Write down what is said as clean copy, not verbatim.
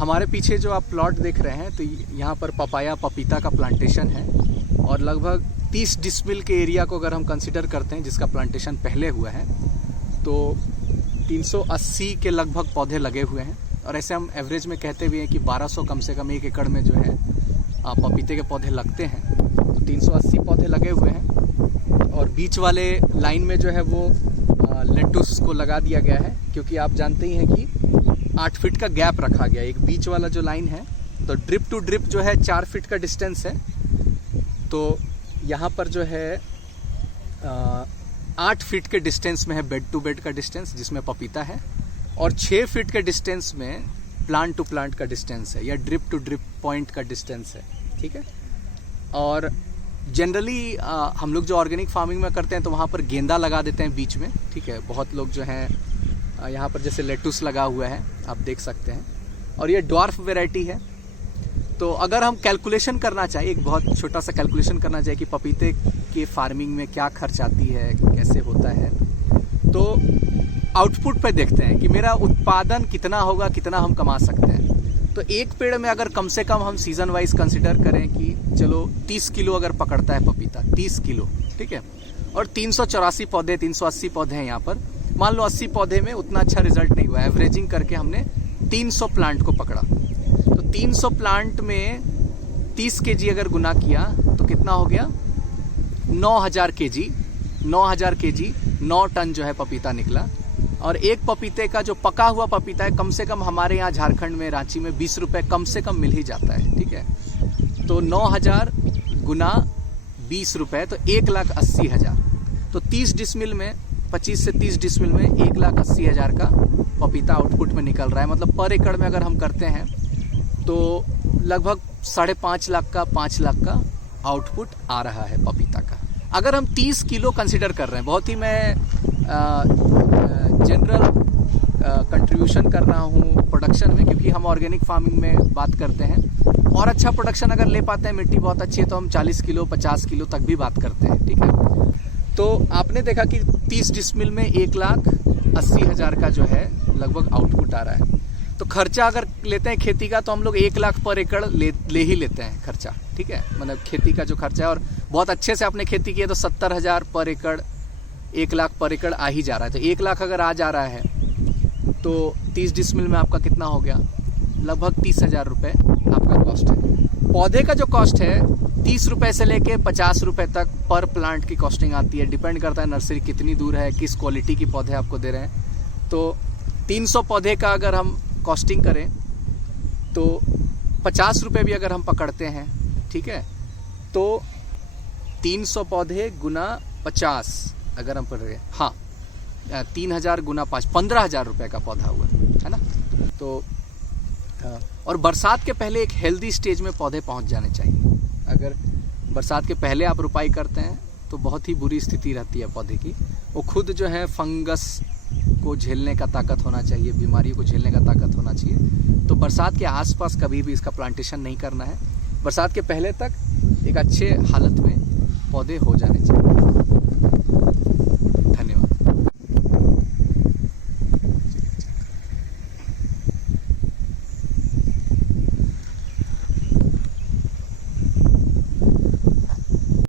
हमारे पीछे जो आप प्लॉट देख रहे हैं तो यहाँ पर पपाया पपीता का प्लांटेशन है और लगभग 30 डिसमिल के एरिया को अगर हम कंसिडर करते हैं जिसका प्लांटेशन पहले हुआ है तो 380 के लगभग पौधे लगे हुए हैं। और ऐसे हम एवरेज में कहते हुए हैं कि 1200 कम से कम 1 एकड़ में जो है पपीते के पौधे लगते हैं। तो 380 पौधे लगे हुए हैं और बीच वाले लाइन में जो है वो लेटुस को लगा दिया गया है, क्योंकि आप जानते ही हैं कि 8 फीट का गैप रखा गया। एक बीच वाला जो लाइन है तो ड्रिप टू ड्रिप जो है 4 फीट का डिस्टेंस है, तो यहाँ पर जो है 8 फीट के डिस्टेंस में है बेड टू बेड का डिस्टेंस जिसमें पपीता है, और 6 फीट के डिस्टेंस में प्लांट टू प्लांट का डिस्टेंस है या ड्रिप टू ड्रिप पॉइंट का डिस्टेंस है। ठीक है। और जनरली हम लोग जो ऑर्गेनिक फार्मिंग में करते हैं तो वहाँ पर गेंदा लगा देते हैं बीच में। ठीक है। बहुत लोग जो हैं यहाँ पर जैसे लेटुस लगा हुआ है आप देख सकते हैं, और ये ड्वार्फ वैरायटी है। तो अगर हम कैलकुलेशन करना चाहिए, एक बहुत छोटा सा कैलकुलेशन करना चाहिए कि पपीते के फार्मिंग में क्या खर्च आती है, कैसे होता है, तो आउटपुट पे देखते हैं कि मेरा उत्पादन कितना होगा, कितना हम कमा सकते हैं। तो एक पेड़ में अगर कम से कम हम सीजन वाइज कंसिडर करें कि चलो 30 किलो अगर पकड़ता है पपीता, 30 किलो, ठीक है, और 384 पौधे 380 पौधे हैं यहाँ पर, मान लो 80 पौधे में उतना अच्छा रिजल्ट नहीं हुआ, एवरेजिंग करके हमने 300 प्लांट को पकड़ा। तो 300 प्लांट में 30 केजी अगर गुना किया तो कितना हो गया, 9000 केजी, 9000 केजी 9 टन जो है पपीता निकला। और एक पपीते का जो पका हुआ पपीता है कम से कम हमारे यहाँ झारखंड में रांची में 20 रुपए कम से कम मिल ही जाता है। ठीक है। तो 9000 गुना 20 रुपए तो 1,80,000। तो 30 डिसमिल में 25 से 30 डिसमिल में 1,80,000 का पपीता आउटपुट में निकल रहा है। मतलब पर एकड़ में अगर हम करते हैं तो लगभग 5.5 लाख का 5 लाख का आउटपुट आ रहा है पपीता का। अगर हम 30 किलो कंसिडर कर रहे हैं, बहुत ही मैं जनरल कंट्रीब्यूशन कर रहा हूँ प्रोडक्शन में, क्योंकि हम ऑर्गेनिक फार्मिंग में बात करते हैं और अच्छा प्रोडक्शन अगर ले पाते हैं, मिट्टी बहुत अच्छी है तो हम 40 किलो 50 किलो तक भी बात करते हैं। ठीक है। तो आपने देखा कि 30 डिसमिल में 1,80,000 का जो है लगभग आउटपुट आ रहा है। तो खर्चा अगर लेते हैं खेती का तो हम लोग 1 लाख पर एकड़ ले ही लेते हैं खर्चा। ठीक है। मतलब खेती का जो खर्चा है, और बहुत अच्छे से आपने खेती की है तो 70,000 पर एकड़, 1 लाख पर एकड़ आ ही जा रहा है। तो 1 लाख अगर आ जा रहा है तो 30 डिसमिल में आपका कितना हो गया, लगभग 30,000 रुपये आपका कॉस्ट है। पौधे का जो कॉस्ट है 30 रुपये से लेके 50 रुपये तक पर प्लांट की कॉस्टिंग आती है। डिपेंड करता है नर्सरी कितनी दूर है, किस क्वालिटी की पौधे आपको दे रहे हैं। तो 300 पौधे का अगर हम कॉस्टिंग करें तो 50 रुपये भी अगर हम पकड़ते हैं, ठीक है, तो 300 पौधे गुना 50 अगर हम पढ़ रहे हैं, हाँ 3000 गुना 5 15,000 रुपये का पौधा हुआ है ना। तो और बरसात के पहले एक हेल्दी स्टेज में पौधे पहुंच जाने चाहिए। अगर बरसात के पहले आप रुपाई करते हैं तो बहुत ही बुरी स्थिति रहती है पौधे की। वो खुद जो है फंगस को झेलने का ताकत होना चाहिए, बीमारियों को झेलने का ताकत होना चाहिए। तो बरसात के आसपास कभी भी इसका प्लांटेशन नहीं करना है। बरसात के पहले तक एक अच्छे हालत में पौधे हो जाने चाहिए।